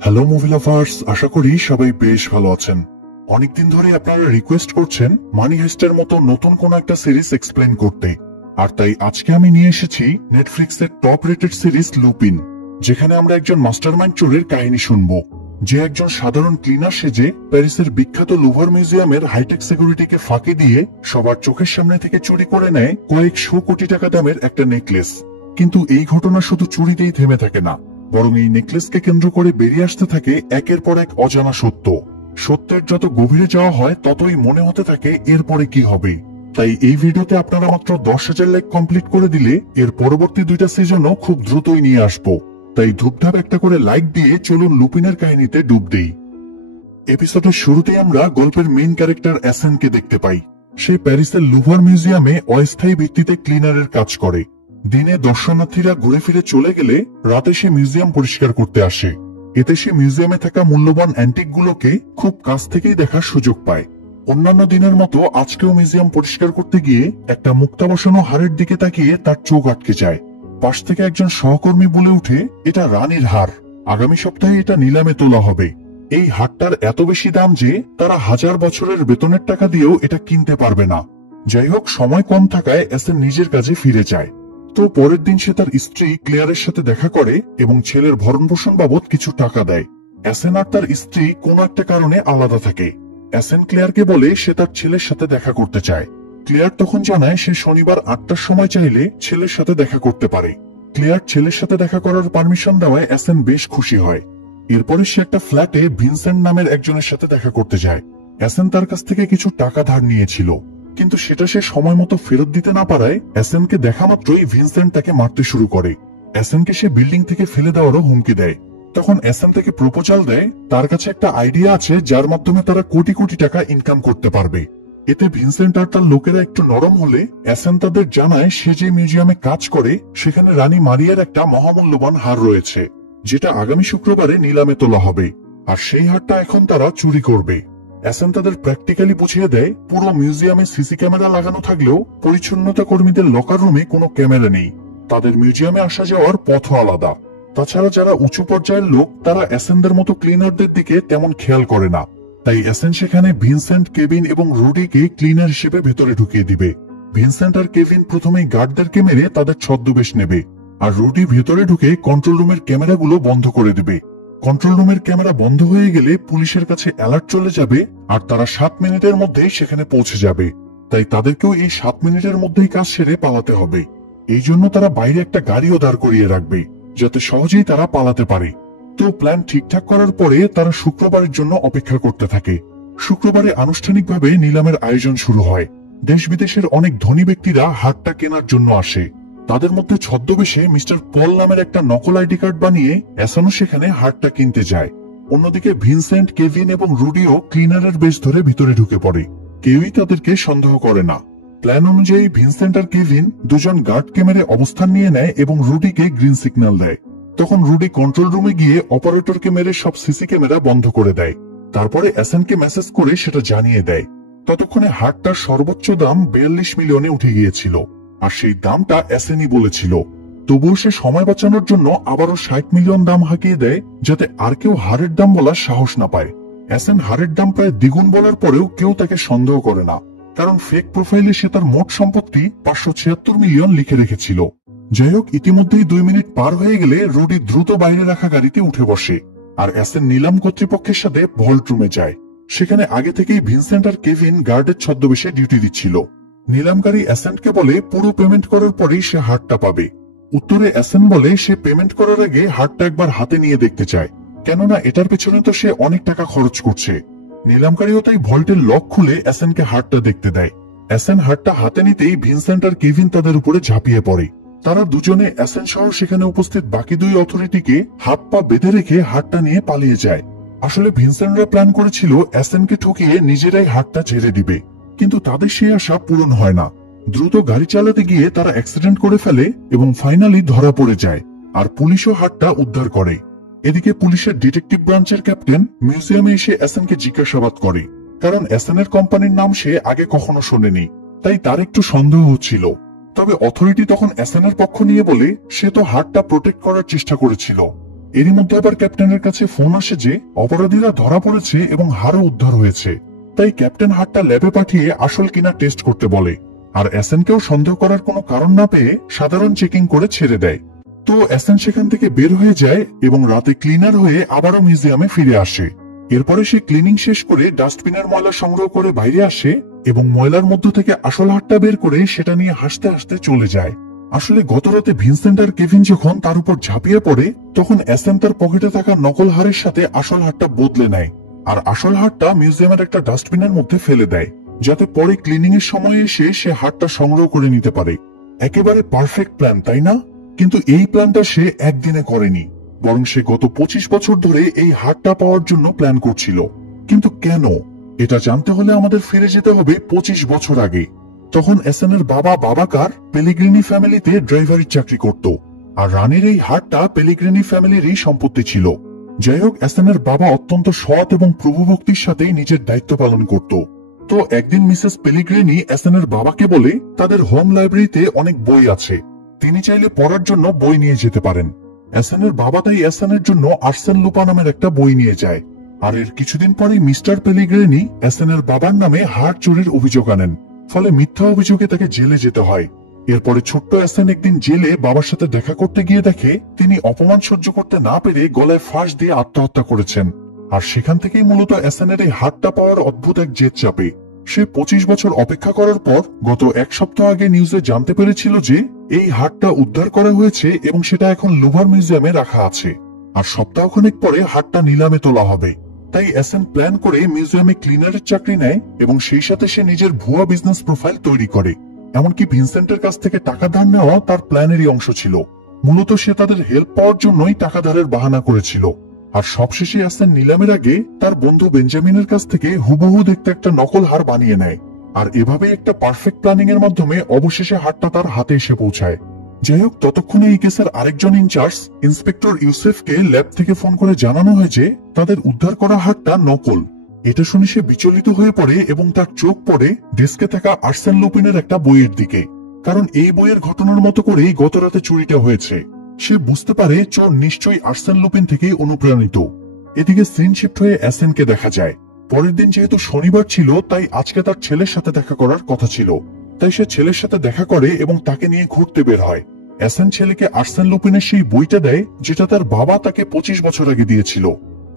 Hello movie lovers, আশা করি সবাই বেশ ভালো আছেন। অনেকদিন ধরে আপনারা রিকোয়েস্ট করছেন মানি হাইস্টের মতো নতুন কোন একটা সিরিজ এক্সপ্লেন করতে, আর তাই আজকে আমি নিয়ে এসেছি নেটফ্লিক্সের টপ রেটেড সিরিজ লুপিন, যেখানে আমরা একজন মাস্টারমাইন্ড চোরের কাহিনী শুনবো, যে একজন সাধারণ ক্লিনার সেজে প্যারিসের বিখ্যাত লুভার মিউজিয়ামের হাইটেক সিকিউরিটিকে ফাঁকি দিয়ে সবার চোখের সামনে থেকে চুরি করে নেয় কয়েকশো কোটি টাকা দামের একটা নেকলেস। কিন্তু এই ঘটনা শুধু চুরিতেই থেমে থাকে না, বরং এই নেকলেসকে কেন্দ্র করে বেরিয়ে আসতে থাকে একের পর এক অজানা সত্য। সত্যের যত গভীরে যাওয়া হয় ততই মনে হতে থাকে এরপরে কি হবে। তাই এই ভিডিওতে আপনারা মাত্র 10,000 লাইক কমপ্লিট করে দিলে এর পরবর্তী দুইটা সিজনও খুব দ্রুতই নিয়ে আসবো। তাই ধূপধাপ একটা করে লাইক দিয়ে চলুন লুপিনের কাহিনীতে ডুব দেই। এপিসোডের শুরুতেই আমরা গল্পের মেইন ক্যারেক্টার অ্যাসেনকে দেখতে পাই। সে প্যারিসের লুভার মিউজিয়ামে অস্থায়ী ভিত্তিতে ক্লিনারের কাজ করে। দিনে দর্শনার্থীরা ঘুরে ফিরে চলে গেলে রাতে সে মিউজিয়াম পরিষ্কার করতে আসে। এতে সে মিউজিয়ামে থাকা মূল্যবান অ্যান্টিকগুলোকে খুব কাছ থেকেই দেখার সুযোগ পায়। অন্যান্য দিনের মতো আজকেও মিউজিয়াম পরিষ্কার করতে গিয়ে একটা মুক্তা বসানো হাড়ের দিকে তাকিয়ে তার চোখ আটকে যায়। পাশ থেকে একজন সহকর্মী বলে উঠে, এটা রানীর হার, আগামী সপ্তাহে এটা নিলামে তোলা হবে। এই হারটার এত বেশি দাম যে তারা 1000 বছরের বেতনের টাকা দিয়েও এটা কিনতে পারবে না। যাই হোক, সময় কম থাকায় অ্যাসেন নিজের কাজে ফিরে যায়। তো পরের দিন সে তার স্ত্রী ক্লেয়ারের সাথে দেখা করে এবং ছেলের ভরণ পোষণ বাবদ কিছু টাকা দেয়। অ্যাসেন আর তার স্ত্রী কোনো একটা কারণে আলাদা থাকে। অ্যাসেন ক্লেয়ারকে বলে সে তার ছেলের সাথে দেখা করতে চায়। ক্লেয়ার তখন জানায় সে শনিবার 8টার সময় চাইলে ছেলের সাথে দেখা করতে পারে। ক্লেয়ার ছেলের সাথে দেখা করার পারমিশন দেওয়ায় অ্যাসেন বেশ খুশি হয়। এরপরে সে একটা ফ্ল্যাটে ভিনসেন্ট নামের একজনের সাথে দেখা করতে যায়। অ্যাসেন তার কাছ থেকে কিছু টাকা ধার নিয়েছিল, কিন্তু সেটা সে সময় মতো ফেরত দিতে না পারায় অ্যাসেনকে দেখা মাত্রই ভিনসেন্ট তাকে মারতে শুরু করে। অ্যাসেনকে সে বিল্ডিং থেকে ফেলে দেওয়ারও হুমকি দেয়। তখন অ্যাসেন তাকে প্রপোজাল দেয় তার কাছে একটা আইডিয়া আছে যার মাধ্যমে তারা কোটি কোটি টাকা ইনকাম করতে পারবে। এতে ভিনসেন্ট আর তার লোকেরা একটু নরম হলে অ্যাসেন তাদের জানায় সে যে মিউজিয়ামে কাজ করে সেখানে রানী মারিয়ার একটা মহামূল্যবান হার রয়েছে, যেটা আগামী শুক্রবারে নিলামে তোলা হবে, আর সেই হারটা এখন তারা চুরি করবে। অ্যাসেন তাদের প্র্যাকটিক্যালি বুঝিয়ে দেয় পুরো মিউজিয়ামে সিসি ক্যামেরা লাগানো থাকলেও পরিচ্ছন্নতা কর্মীদের লকার রুমে কোনো ক্যামেরা নেই। তাদের মিউজিয়ামে আসা যাওয়ার পথও আলাদা। তাছাড়া যারা উঁচু পর্যায়ের লোক তারা অ্যাসেনদের মতো ক্লিনারদের দিকে তেমন খেয়াল করে না। তাই অ্যাসেন সেখানে ভিনসেন্ট, কেভিন এবং রুডিকে ক্লিনার হিসেবে ভেতরে ঢুকিয়ে দিবে। ভিনসেন্ট আর কেভিন প্রথমেই গার্ডদেরকে মেরে তাদের ছদ্মবেশ নেবে, আর রুডি ভেতরে ঢুকে কন্ট্রোল রুমের ক্যামেরাগুলো বন্ধ করে দেবে। কন্ট্রোল রুমের ক্যামেরা বন্ধ হয়ে গেলে পুলিশের কাছে অ্যালার্ট চলে যাবে, আর তারা 7 মিনিটের মধ্যেই সেখানে পৌঁছে যাবে। তাই তাদেরকেও এই 7 মিনিটের মধ্যেই কাজ সেরে পালাতে হবে। এই জন্য তারা বাইরে একটা গাড়িও দাঁড় করিয়ে রাখবে, যাতে সহজেই তারা পালাতে পারে। তো প্ল্যান ঠিকঠাক করার পরে তারা শুক্রবারের জন্য অপেক্ষা করতে থাকে। শুক্রবারে আনুষ্ঠানিকভাবে নিলামের আয়োজন শুরু হয়। দেশ বিদেশের অনেক ধনী ব্যক্তিরা হারটা কেনার জন্য আসে। তাদের মধ্যে ছদ্মবেশে মিস্টার পল নামের একটা নকল আইডি কার্ড বানিয়ে অ্যাসনও সেখানে হারটা কিনতে যায়। অন্যদিকে ভিনসেন্ট, কেভিন এবং রুডিও ক্লিনারের বেশ ধরে ভিতরে ঢুকে পড়ে। কেউই তাদেরকে সন্দেহ করে না। প্ল্যান অনুযায়ী ভিনসেন্ট আর কেভিন দুজন গার্ডকে মেরে অবস্থান নিয়ে নেয় এবং রুডিকে গ্রিন সিগন্যাল দেয়। তখন রুডি কন্ট্রোল রুমে গিয়ে অপারেটরকে মেরে সব সিসি ক্যামেরা বন্ধ করে দেয়। তারপরে অ্যাসেনকে মেসেজ করে সেটা জানিয়ে দেয়। ততক্ষণে হারটার সর্বোচ্চ দাম 42 মিলিয়নে উঠে গিয়েছিল, আর সেই দামটা অ্যাসেনই বলেছিল। তবুও সে সময় বাঁচানোর জন্য আবারও 60 মিলিয়ন দাম হাঁকিয়ে দেয়, যাতে আর কেউ হারের দাম বলার সাহস না পায়। অ্যাসেন হারের দাম প্রায় দ্বিগুণ বলার পরেও কেউ তাকে সন্দেহ করে না, কারণ ফেক প্রোফাইলে সে তার মোট সম্পত্তি 576 মিলিয়ন লিখে রেখেছিল। যাই হোক, ইতিমধ্যেই 2 মিনিট পার হয়ে গেলে রুডি দ্রুত বাইরে রাখা গাড়িতে উঠে বসে, আর অ্যাসেন নিলাম কর্তৃপক্ষের সাথে ভল্ট রুমে যায়। সেখানে আগে থেকেই ভিনসেন্ট আর কেভিন গার্ডের ছদ্মবেশে ডিউটি দিচ্ছিল। নিলামকারী অ্যাসেনকে বলে পুরো পেমেন্ট করার পরেই সে হারটা পাবে। উত্তরে অ্যাসেন বলে সে পেমেন্ট করার আগে হারটা একবার হাতে নিয়ে দেখতে চায়, কেননা এটার পেছনে তো সে অনেক টাকা খরচ করছে। নিলামকারীও তাই ভল্টের লক খুলে অ্যাসেনকে হারটা দেখতে দেয়। অ্যাসেন হারটা হাতে নিতেই ভিনসেন্ট আর কেভিন তাদের উপরে ঝাঁপিয়ে পড়ে। তারা দুজনে অ্যাসেন সহ সেখানে উপস্থিত বাকি 2 অথরিটিকে হাত পা বেঁধে রেখে হারটা নিয়ে পালিয়ে যায়। আসলে ভিনসেন্টরা প্ল্যান করেছিল অ্যাসেনকে ঠকিয়ে নিজেরাই হারটা ছেড়ে দিবে, কিন্তু তাদের সেই আশা পূরণ হয় না। দ্রুত গাড়ি চালাতে গিয়ে তারা অ্যাক্সিডেন্ট করে ফেলে এবং ফাইনালি ধরা পড়ে যায়, আর পুলিশও হারটা উদ্ধার করে। এদিকে পুলিশের ডিটেকটিভ ব্রাঞ্চের ক্যাপ্টেন মিউজিয়ামে এসে অ্যাসেনকে জিজ্ঞাসাবাদ করে, কারণ অ্যাসেনের কোম্পানির নাম সে আগে কখনো শোনেনি, তাই তার একটু সন্দেহ হচ্ছিল। তবে অথরিটি তখন অ্যাসেনের পক্ষ নিয়ে বলে সে তো হারটা প্রোটেক্ট করার চেষ্টা করেছিল। এরই মধ্যে আবার ক্যাপ্টেনের কাছে ফোন আসে যে অপরাধীরা ধরা পড়েছে এবং হারও উদ্ধার হয়েছে। তাই ক্যাপ্টেন হারটা ল্যাবে পাঠিয়ে আসল কিনা টেস্ট করতে বলে, আর এসএনকেও সন্দেহ করার কোনো কারণ না পেয়ে সাধারণ চেকিং করে ছেড়ে দেয়। তো এসএন সেখান থেকে বের হয়ে যায় এবং রাতে ক্লিনার হয়ে আবারও মিউজিয়ামে ফিরে আসে। এরপরে সে ক্লিনিং শেষ করে ডাস্টবিনের ময়লা সংগ্রহ করে বাইরে আসে এবং ময়লার মধ্য থেকে আসল হারটা বের করে সেটা নিয়ে হাসতে হাসতে চলে যায়। আসলে গত রাতে ভিনসেন্ট আর কেভিন যখন তার উপর ঝাঁপিয়ে পড়ে তখন এসএন তার পকেটে থাকা নকল হারের সাথে আসল হারটা বদলে নেয়, আর আসল হারটা মিউজিয়ামের একটা ডাস্টবিনের মধ্যে ফেলে দেয়, যাতে পরে ক্লিনিং এর সময় এসে সে হারটা সংগ্রহ করে নিতে পারে। একেবারে পারফেক্ট প্ল্যান, তাই না? কিন্তু এই প্ল্যানটা সে একদিনে করেনি, বরং সে গত 25 বছর ধরে এই হারটা পাওয়ার জন্য প্ল্যান করছিল। কিন্তু কেন? এটা জানতে হলে আমাদের ফিরে যেতে হবে 25 বছর আগে। তখন এসএন এর বাবা বাবাকার পেলিগ্রিনি ফ্যামিলিতে ড্রাইভারির চাকরি করত, আর রানীর এই হারটা পেলিগ্রিনি ফ্যামিলিরই সম্পত্তি ছিল। যাই হোক, এসএন এর বাবা অত্যন্ত সৎ এবং প্রভুভক্তির সাথেই নিজের দায়িত্ব পালন করত। তো একদিন মিসেস পেলিগ্রিনি এসএন এর বাবাকে বলে তাদের হোম লাইব্রেরিতে অনেক বই আছে, তিনি চাইলে পড়ার জন্য বই নিয়ে যেতে পারেন। এসএন এর বাবা তাই এসএন এর জন্য আর্সেন লুপা নামের একটা বই নিয়ে যায়, আর এর কিছুদিন পরেই মিস্টার পেলিগ্রিনি এসএন এর বাবার নামে হার চুরির অভিযোগ আনেন, ফলে মিথ্যা অভিযোগে তাকে জেলে যেতে হয়। এরপরে ছোট্ট এসএন একদিন জেলে বাবার সাথে দেখা করতে গিয়ে দেখে তিনি অপমান সহ্য করতে না পেরে গলায় ফাঁস দিয়ে আত্মহত্যা করেছেন। আর সেখান থেকেই মূলত এসএন এর এই হারটা পাওয়ার অদ্ভুত এক জেদ চাপে। সে 25 বছর অপেক্ষা করার পর গত এক সপ্তাহ আগে নিউজে জানতে পেরেছিল যে এই হারটা উদ্ধার করা হয়েছে এবং সেটা এখন লুভার মিউজিয়ামে রাখা আছে, আর সপ্তাহখানেক পরে হারটা নিলামে তোলা হবে। তাই এসএন প্ল্যান করে মিউজিয়ামে ক্লিনারের চাকরি নেয় এবং সেই সাথে সে নিজের ভুয়া বিজনেস প্রোফাইল তৈরি করে। এমনকি ভিনসেন্টের কাছ থেকে টাকা ধার নেওয়া তার প্ল্যানেরই অংশ ছিল। মূলত সে তাদের হেল্প পাওয়ার জন্যই টাকা ধারের বাহানা করেছিল। আর সবশেষে এসএন নিলামের আগে তার বন্ধু বেঞ্জামিনের কাছ থেকে হুবহু দেখতে একটা নকল হার বানিয়ে নেয়, আর এভাবে একটা পারফেক্ট প্ল্যানিং এর মাধ্যমে অবশেষে হারটা তার হাতে এসে পৌঁছায়। যাই হোক, ততক্ষণে এই কেসের আরেকজন ইনচার্জ ইন্সপেক্টর ইউসেফকে ল্যাব থেকে ফোন করে জানানো হয় যে তাদের উদ্ধার করা হারটা নকল। এটা শুনে সে বিচলিত হয়ে পড়ে এবং তার চোখ পড়ে ডেস্কে থাকা আর্সেন লুপিনের একটা বইয়ের দিকে, কারণ এই বইয়ের ঘটনার মতো করেই গত রাতে চুরিটা হয়েছে। সে বুঝতে পারে চোর নিশ্চয়ই আর্সেন লুপিন থেকে অনুপ্রাণিত। এদিকে সিন শিফট হয়ে এসএনকে দেখা যায়। পরের দিন যেহেতু শনিবার ছিল, তাই আজকে তার ছেলের সাথে দেখা করার কথা ছিল। তাই সে ছেলের সাথে দেখা করে এবং তাকে নিয়ে ঘুরতে বের হয়। এসএন ছেলেকে আর্সেন লুপিনের সেই বইটা দেয় যেটা তার বাবা তাকে 25 বছর আগে দিয়েছিল।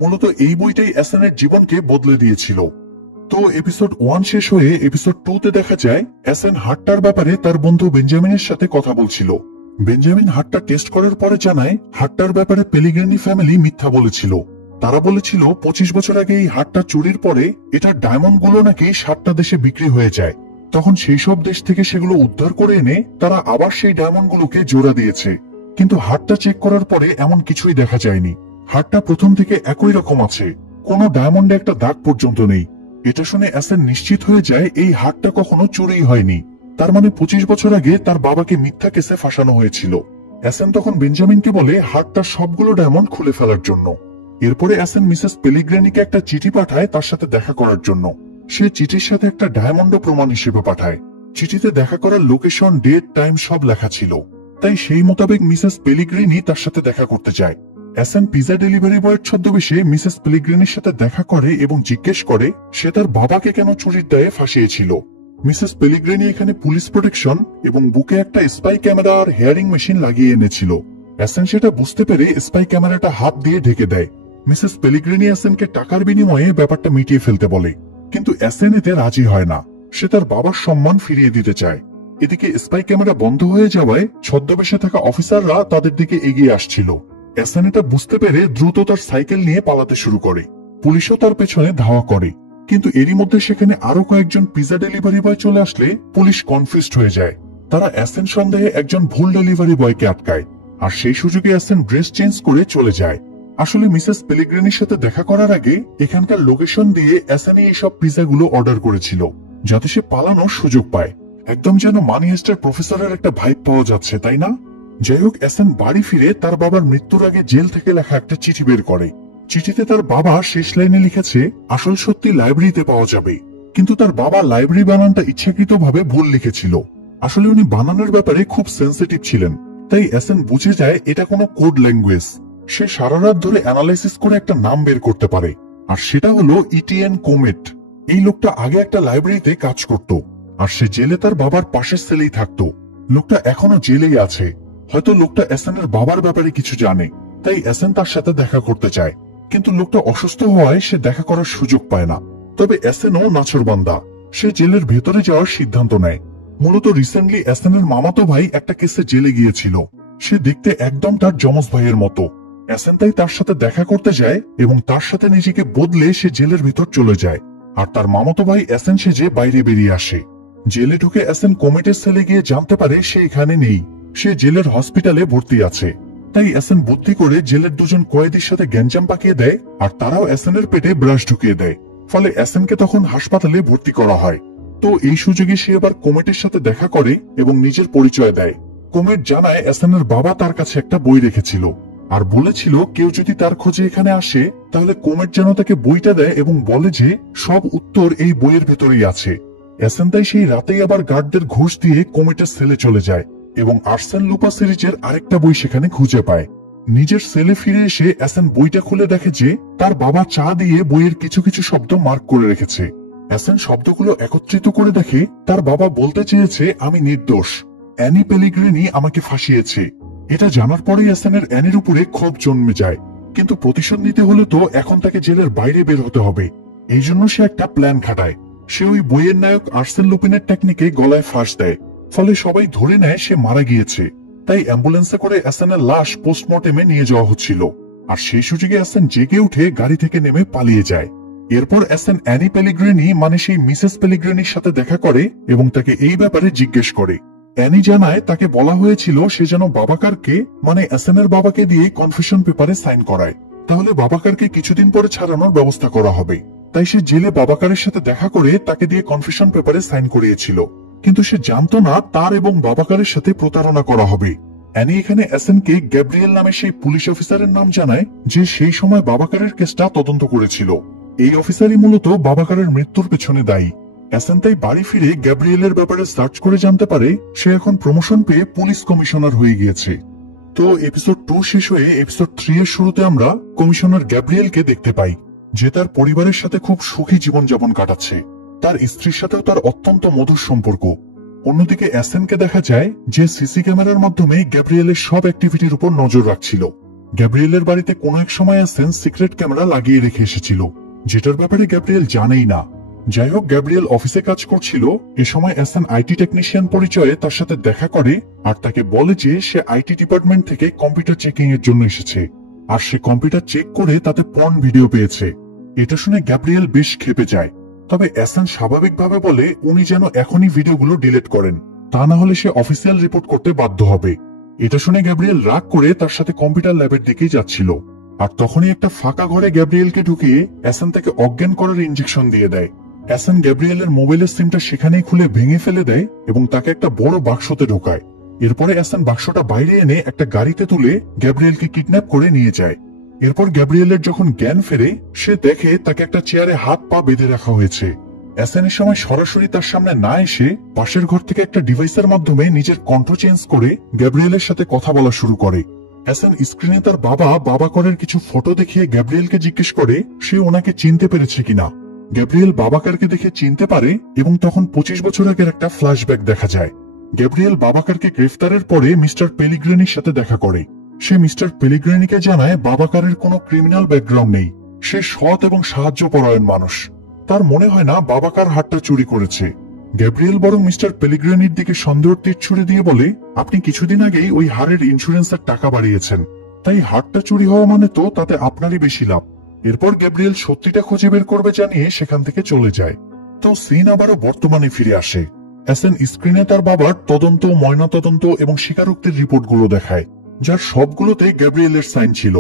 মূলত এই বইটাই এসএনের জীবনকে বদলে দিয়েছিল। তো এপিসোড 1 শেষ হয়ে এপিসোড 2 তে দেখা যায় এসএন হারটার ব্যাপারে তার বন্ধু বেঞ্জামিনের সাথে কথা বলছিল। বেঞ্জামিন হারটা টেস্ট করার পরে জানায় হারটার ব্যাপারে পেলিগ্রিনি ফ্যামিলি মিথ্যা বলেছিল। তারা বলেছিল 25 বছর আগে এই হারটা চুরির পরে এটার ডায়মন্ড গুলো নাকি 7টা দেশে বিক্রি হয়ে যায়। তখন সেই সব দেশ থেকে সেগুলো উদ্ধার করে এনে তারা আবার সেই ডায়মন্ড গুলোকে জোড়া দিয়েছে। কিন্তু হারটা চেক করার পরে এমন কিছুই দেখা যায়নি। হারটা প্রথম থেকে একই রকম আছে, কোনো ডায়মন্ডে একটা দাগ পর্যন্ত নেই। এটা শুনে এসএন নিশ্চিত হয়ে যায় এই হারটা কখনো চুরি হয়নি। তার মানে 25 বছর আগে তার বাবাকে মিথ্যা কেসে ফাঁসানো হয়েছিল। এসএন তখন বেঞ্জামিনকে বলে হারটার সবগুলো ডায়মন্ড খুলে ফেলার জন্য। এরপরে এসএন মিসেস পেলিগ্রিনিকে একটা চিঠি পাঠায় তার সাথে দেখা করার জন্য। সে চিঠির সাথে একটা ডায়মন্ড প্রমাণ হিসেবে পাঠায়। চিঠিতে দেখা করার লোকেশন, ডেট, টাইম সব লেখা ছিল। তাই সেই মোতাবেক মিসেস পেলিগ্রিনি তার সাথে দেখা করতে যায়। এসএন পিজা ডেলিভারি বয়ের ছদ্মবেশে মিসেস পেলিগ্রিনির সাথে দেখা করে এবং জিজ্ঞেস করে সে তার বাবাকে কেন চুরির দায়ে ফাঁসিয়েছিল। মিসেস পেলিগ্রিনি এখানে পুলিশ প্রোটেকশন এবং বুকে একটা স্পাই ক্যামেরা আর হেয়ারিং মেশিন লাগিয়ে এনেছিল। এসএন সেটা বুঝতে পেরে স্পাই ক্যামেরাটা হাত দিয়ে ঢেকে দেয়। মিসেস পেলিগ্রিনি এসএনকে টাকার বিনিময়ে ব্যাপারটা মিটিয়ে ফেলতে বলে, কিন্তু এসএন এতে রাজি হয় না। সে তার বাবার সম্মান ফিরিয়ে দিতে চায়। এদিকে স্পাই ক্যামেরা বন্ধ হয়ে যাওয়ায় ছদ্মবেশে থাকা অফিসাররা তাদের দিকে এগিয়ে আসছিল। এসএন এটা বুঝতে পেরে দ্রুত তার সাইকেল নিয়ে পালাতে শুরু করে। পুলিশও তার পেছনে ধাওয়া করে, কিন্তু এরই মধ্যে সেখানে আরো কয়েকজন পিজা ডেলিভারি বয় চলে আসলে পুলিশ কনফিউজড হয়ে যায়। তারা এসএন সন্দেহে একজন ভুল ডেলিভারি বয়কে আটকায়, আর সেই সুযোগে এসএন ড্রেস চেঞ্জ করে চলে যায়। আসলে মিসেস পেলিগ্রিনির সাথে দেখা করার আগে এখানকার লোকেশন দিয়ে এসএনই এইসব পিজাগুলো অর্ডার করেছিল, যাতে সে পালানোর সুযোগ পায়। একদম যেন মানি হেস্টের প্রফেসরের একটা ভাইব পাওয়া যাচ্ছে, তাই না? যাই হোক, এসএন বাড়ি ফিরে তার বাবার মৃত্যুর আগে জেল থেকে লেখা একটা চিঠি বের করে। চিঠিতে তার বাবা শেষ লাইনে লিখেছে আসল সত্যি লাইব্রেরিতে পাওয়া যাবে, কিন্তু তার বাবা লাইব্রেরি বানানটা ইচ্ছাকৃতভাবে ভুল লিখেছিল। আসলে উনি বানানোর ব্যাপারে খুব সেন্সিটিভ ছিলেন, তাই এসএন বুঝে যায় এটা কোনো কোড ল্যাঙ্গুয়েজ। সে সারা রাত ধরে অ্যানালাইসিস করে একটা নাম বের করতে পারে, আর সেটা হলো ইটিএন কোমেট। এই লোকটা আগে একটা লাইব্রেরিতে কাজ করত, আর সে জেলে তার বাবার পাশের সেলেই থাকতো। লোকটা এখনো জেলেই আছে। হয়তো লোকটা এসএনের বাবার ব্যাপারে কিছু জানে, তাই এসএন তার সাথে দেখা করতে চায়। কিন্তু লোকটা অসুস্থ হওয়ায় সে দেখা করার সুযোগ পায় না। তবে এসএনও নাছোড়বান্দা, সে জেলের ভেতরে যাওয়ার সিদ্ধান্ত নেয়। মূলত রিসেন্টলি এসএনের মামাতো ভাই একটা কেসে জেলে গিয়েছিল। সে দেখতে একদম তার যমজ ভাইয়ের মতো। এসএন তাই তার সাথে দেখা করতে যায় এবং তার সাথে নিজেকে বদলে সে জেলের ভিতর চলে যায়। আর তার মামাতো ভাই এসএন সেজে বাইরে বেরিয়ে আসে। জেলে ঢুকে এসএন কমিটির সেলে গিয়ে জানতে পারে সে এখানে নেই, সে জেলের হসপিটালে ভর্তি আছে। তাই এসএন বুদ্ধি করে জেলের দুজন কয়েদির সাথে গ্যাঞ্জাম পাকিয়ে দেয়, আর তারাও এসএনের পেটে ব্রাশ ঢুকিয়ে দেয়। ফলে এসএনকে তখন হাসপাতালে ভর্তি করা হয়। তো এই সুযোগে সে আবার কোমেটের সাথে দেখা করে এবং নিজের পরিচয় দেয়। কোমেট জানায় এসএনের বাবা তার কাছে একটা বই রেখেছিল, আর বলেছিল কেউ যদি তার খোঁজে এখানে আসে তাহলে কোমেট যেন তাকে বইটা দেয় এবং বলে যে সব উত্তর এই বইয়ের ভেতরেই আছে। এসএন তাই সেই রাতেই আবার গার্ডদের ঘুষ দিয়ে কোমেটের সেলে চলে যায় এবং আর্সেন লুপা সিরিজের আরেকটা বই সেখানে খুঁজে পায়। নিজের সেলে ফিরে এসে এসএন বইটা খুলে দেখে যে তার বাবা চা দিয়ে বইয়ের কিছু কিছু শব্দ মার্ক করে রেখেছে। এসএন শব্দগুলো একত্রিত করে দেখে তার বাবা বলতে চেয়েছে আমি নির্দোষ, অ্যানি পেলিগ্রিনি আমাকে ফাঁসিয়েছে। এটা জানার পরেই এসএনের অ্যানির উপরে ক্ষোভ জন্মে যায়, কিন্তু প্রতিশোধ নিতে হলে তো এখন তাকে জেলের বাইরে বের হতে হবে। এই জন্য সে একটা প্ল্যান খাটায়। সে ওই বইয়ের নায়ক আর্সেন লুপিনের টেকনিকে গলায় ফাঁস দেয়। ফলে সবাই ধরে নেয় সে মারা গিয়েছে। তাই অ্যাম্বুলেন্সে করে এসএনের লাশ পোস্টমর্টেমে নিয়ে যাওয়া হচ্ছিল। আর সেই সুযোগে এসএন জেগে উঠে গাড়ি থেকে নেমে পালিয়ে যায়। এরপর এসএন অ্যানি পেলিগ্রিনি মানে সেই মিসেস পেলিগ্রিনির সাথে দেখা করে এবং তাকে এই ব্যাপারে জিজ্ঞেস করে। অ্যানি জানায় তাকে বলা হয়েছিল সে যেন বাবাকারকে মানে এসএনের বাবাকে দিয়ে কনফেশন পেপারে সাইন করায়, তাহলে বাবাকারকে কিছুদিন পরে ছাড়ানোর ব্যবস্থা করা হবে। তাই সে জেলে বাবাকারের সাথে দেখা করে তাকে দিয়ে কনফেশন পেপারে সাইন করিয়েছিল। কিন্তু সে জানতো না তার এবং বাবাকারের সাথে প্রতারণা করা হবে। অ্যানি এখানে এসএনকে গ্যাব্রিয়েল নামে সেই পুলিশ অফিসারের নাম জানায় যে সেই সময় বাবাকারের কেসটা তদন্ত করেছিল। এই অফিসারই মূলত বাবাকারের মৃত্যুর পেছনে দায়ী। এসএন তাই বাড়ি ফিরে গ্যাব্রিয়েলের ব্যাপারে সার্চ করে জানতে পারে সে এখন প্রমোশন পেয়ে পুলিশ কমিশনার হয়ে গিয়েছে। তো এপিসোড 2 শেষ হয়ে এপিসোড 3 এর শুরুতে আমরা কমিশনার গ্যাব্রিয়েলকে দেখতে পাই, যে তার পরিবারের সাথে খুব সুখী জীবনযাপন কাটাচ্ছে। তার স্ত্রীর সাথেও তার অত্যন্ত মধুর সম্পর্ক। অন্যদিকে এসএনকে দেখা যায় যে সিসি ক্যামেরার মাধ্যমে গ্যাব্রিয়েলের সব অ্যাক্টিভিটির উপর নজর রাখছিল। গ্যাব্রিয়েলের বাড়িতে কোনো এক সময় এসএন সিক্রেট ক্যামেরা লাগিয়ে রেখে এসেছিল, যেটার ব্যাপারে গ্যাব্রিয়েল জানেই না। যাই হোক, গ্যাব্রিয়েল অফিসে কাজ করছিল। এ সময় এসএন আইটি টেকনিশিয়ান পরিচয়ে তার সাথে দেখা করে আর তাকে বলে যে সে আইটি ডিপার্টমেন্ট থেকে কম্পিউটার চেকিং এর জন্য এসেছে, আর সে কম্পিউটার চেক করে তাতে পর্ন ভিডিও পেয়েছে। এটা শুনে গ্যাব্রিয়েল বেশ ক্ষেপে যায়। তবে এসএন স্বাভাবিকভাবে বলে উনি যেন এখনই ভিডিওগুলো ডিলিট করেন, তা না হলে সে অফিসিয়াল রিপোর্ট করতে বাধ্য হবে। এটা শুনে গ্যাব্রিয়েল রাগ করে তার সাথে কম্পিউটার ল্যাবের দিকেই যাচ্ছিল। আর তখনই একটা ফাঁকা ঘরে গ্যাব্রিয়েলকে ঢুকিয়ে এসএন তাকে অজ্ঞান করার ইনজেকশন দিয়ে দেয়। এসএন গ্যাব্রিয়েলের মোবাইলের সিমটা সেখানেই খুলে ভেঙে ফেলে দেয় এবং তাকে একটা বড় বাক্সতে ঢোকায়। এরপরে এসএন বাক্সটা বাইরে এনে একটা গাড়িতে তুলে গ্যাব্রিয়েলকে কিডন্যাপ করে নিয়ে যায়। এরপর গ্যাব্রিয়েলের যখন জ্ঞান ফেরে সে দেখে তাকে একটা চেয়ারে হাত পা বেঁধে রাখা হয়েছে। এসএন এর সময় সরাসরি তার সামনে না এসে পাশের ঘর থেকে একটা ডিভাইসের মাধ্যমে নিজের কণ্ঠ চেঞ্জ করে গ্যাব্রিয়েলের সাথে কথা বলা শুরু করে। এসএন স্ক্রিনে তার বাবাকারের কিছু ফটো দেখিয়ে গ্যাব্রিয়েলকে জিজ্ঞেস করে সে ওনাকে চিনতে পেরেছে কিনা। গ্যাব্রিয়েল বাবাকারকে দেখে চিনতে পারে এবং তখন 25 বছর আগের একটা ফ্ল্যাশব্যাক দেখা যায়। গ্যাব্রিয়েল বাবাকারকে গ্রেফতারের পরে মিস্টার পেলিগ্রিনির সাথে দেখা করে। সে মিস্টার পেলিগ্রিনিকে জানায় বাবাকারের কোনো ক্রিমিনাল ব্যাকগ্রাউন্ড নেই, সে সৎ এবং সাহায্যপরায়ণ মানুষ। তার মনে হয় না বাবাকার হারটা চুরি করেছে। গ্যাব্রিয়েল বরং মিস্টার পেলিগ্রিনির দিকে সন্দেহের তীর ছুড়ে দিয়ে বলে আপনি কিছুদিন আগেই ওই হারের ইন্স্যুরেন্সের টাকা বাড়িয়েছেন, তাই হারটা চুরি হওয়া মানে তো তাতে আপনারই বেশি লাভ। এরপর গ্যাব্রিয়েল সত্যিটা খুঁজে বের করবে জানিয়ে সেখান থেকে চলে যায়। তো সিন আবারও বর্তমানে ফিরে আসে। এসএন স্ক্রিনে তার বাবার তদন্ত, ময়নাতদন্ত এবং স্বীকারোক্তির রিপোর্টগুলো দেখায়, যার সবগুলোতে গ্যাব্রিয়েলের সাইন ছিল।